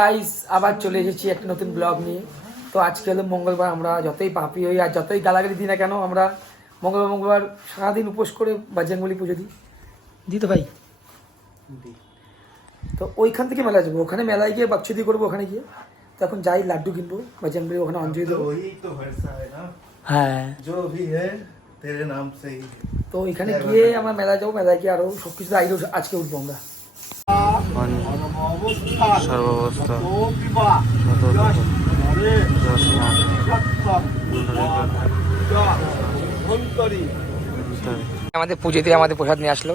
Guys আবার চলে এসেছি একটা নতুন ব্লগ নিয়ে। তো আজকে হলো মঙ্গলবার। আমরা যতই পাপি হই আর যতই গালাগালি দিই না কেন, আমরা মঙ্গলবার সারাদিন উপোস করে বজরংবলী পুজো দিই তো ভাই। তো ওইখান থেকে মেলা যাবো, ওখানে মেলায় গিয়ে বাচ্চুদি করবো ওখানে গিয়ে। তো এখন যাই লাড্ডু কিনবো বজরংবলী, ওখানে অঞ্জলি দেবো। হ্যাঁ তো ওইখানে গিয়ে আমরা মেলায় যাবো, মেলায় গিয়ে আরো সবকিছু আজকে উঠবো আমরা। সর্বাবস্থা আমাদের পুজোতে আমাদের প্রসাদ নিয়ে আসলো।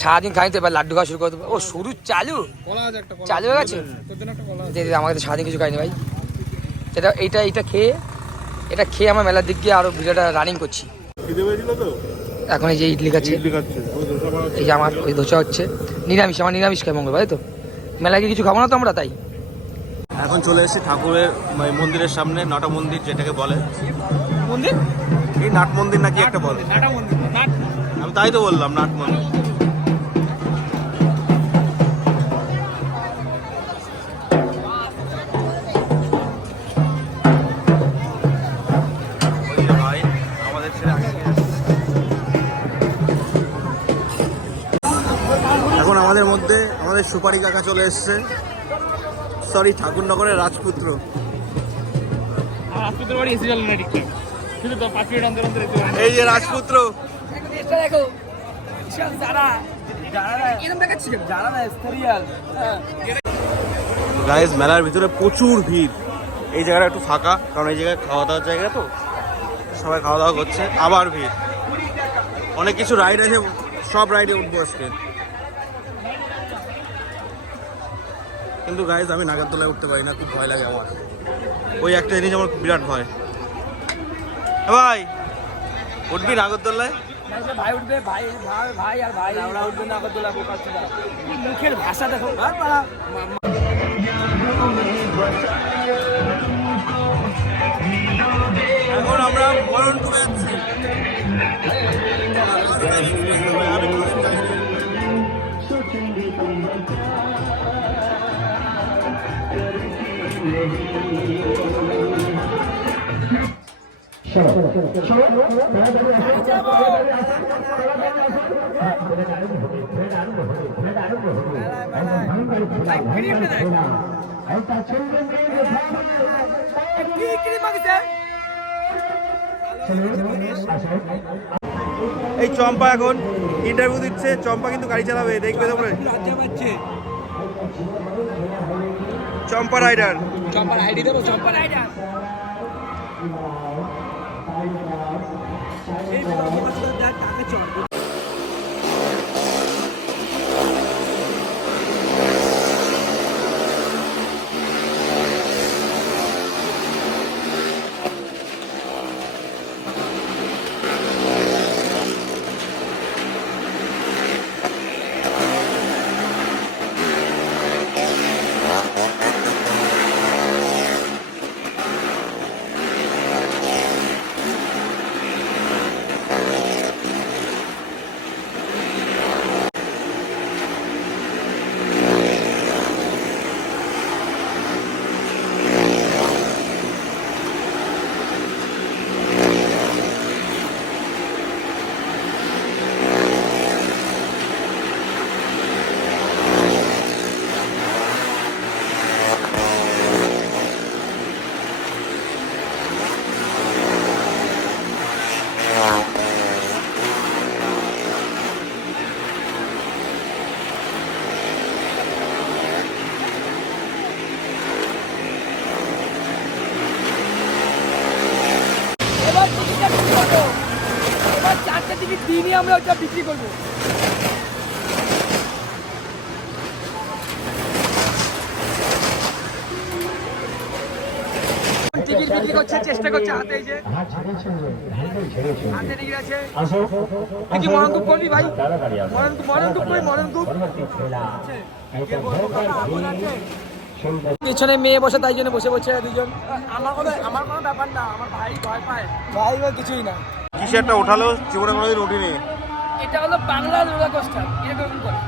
সারাদিন খাই তো, এবার লাড্ডু খাওয়া শুরু করে দেবো। ও শুরু চালু হয়ে গেছে। আমাদের সারাদিন কিছু খাইনি ভাই। এটা খেয়ে আমার মেলার দিক দিয়ে আরো ভিডিওটা রানিং করছি। এখন এই যে ইডলি খাচ্ছে, এই যে আমার ওই ধোসা হচ্ছে। আমার নিরামিষ খাই মঙ্গলবার, তো মেলায় গিয়ে কিছু খাবো না তো আমরা, তাই এখন চলে এসেছি ঠাকুরের মন্দিরের সামনে। নাটা মন্দির যেটাকে বলে, মন্দির এই নাট মন্দির নাকি একটা বলে। আমি তাই তো বললাম, নাট মন্দির। ভাই আমাদের ছেলে এখন আমাদের মধ্যে আমাদের সুপারি কাকা চলে এসছে। সরি, ঠাকুরনগরের রাজপুত্র। এই যে রাজপুত্র, গাইস মেলার ভিতরে প্রচুর ভিড়। এই জায়গাটা একটু ফাঁকা, কারণ এই জায়গায় খাওয়া দাওয়ার জায়গা, তো সবাই খাওয়া দাওয়া করছে। আবার ভিড়, অনেক কিছু রাইড আছে, সব রাইডে উঠবো আজকে। কিন্তু গাইজ আমি নাগরদোলায় উঠতে পারি না, খুব ভয় লাগে আমার। ওই একটা জিনিস আমার বিরাট ভয়। ভাই উঠবি নাগরদোলায়? ভাই উঠবে, ভাই ভাই আর ভাই আমরা উঠবে নাগরদোলা। মুখের ভাষা দেখো। এখন আমরা বরণপুরে যাচ্ছি। এই চম্পা এখন ইন্টারভিউ দিচ্ছে। চম্পা কিন্তু গাড়ি চালাবে, দেখবে তোমরা। চম্পা রাইডার, চম্পার আইডি দেবো, চম্পার রাইডার। এবার 4টে টিকিট দিনই আমরা ওটা বিক্রি করবো। টিকিট বিক্রি করছে, চেষ্টা করছে হাতে। এই যে হাতে টিকিট আছে। কি মরণকুপ করবি ভাই? মরণকুপ কই, মরণকুপ পিছনে মেয়ে বসে, তাই জন্য বসে বসে দুজন। আমার কোনো ব্যাপার না, আমার ভাই ভয় পায়। ভাই বা কিছুই না। কিছু একটা ওঠালো, জীবনে কোনোদিন উঠিনি। এটা হলো বাংলা রোলার কোস্টার, এরকম করে।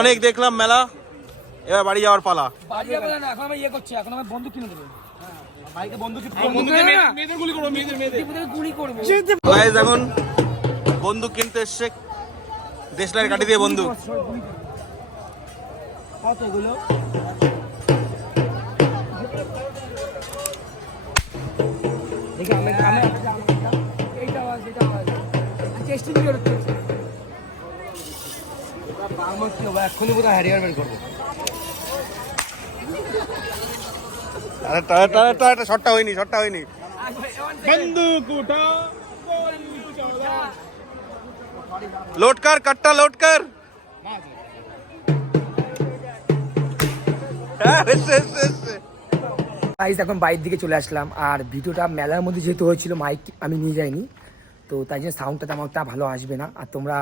অনেক দেখলাম মেলা, এবার বাড়ি যাওয়ার পালা। বাড়ি যাবো না, এখন আমি ইয়ে করছি, এখন আমার বন্ধু কিনে দেবে। গাইস এখন বন্দুক কিনতে এসছে, দেশলাইয়ের কাঠি দিয়ে বন্দুক। এক্ষুনি বোধহয় হ্যারিয়ার বের করবো। শটটা হয়নি, বন্দুক উঠা, লোড কর, কট্টা লোড কর। গাইস এখন বাইরের দিকে চলে আসলাম, আর ভিডিওটা মেলার মধ্যে যেহেতু হয়েছিল মাইক আমি নিয়ে যাইনি, তো তাই জন্য সাউন্ডটা তেমন একটা ভালো আসবে না। আর তোমরা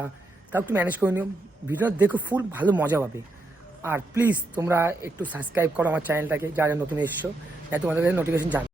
তাও একটু ম্যানেজ করে নিও, ভিডিওটা দেখো ফুল ভালো মজা পাবে। আর প্লিজ তোমরা একটু সাবস্ক্রাইব করো আমার চ্যানেলটাকে, যারা নতুন এসছো, তোমাদের কাছে নোটিফিকেশন যাবে।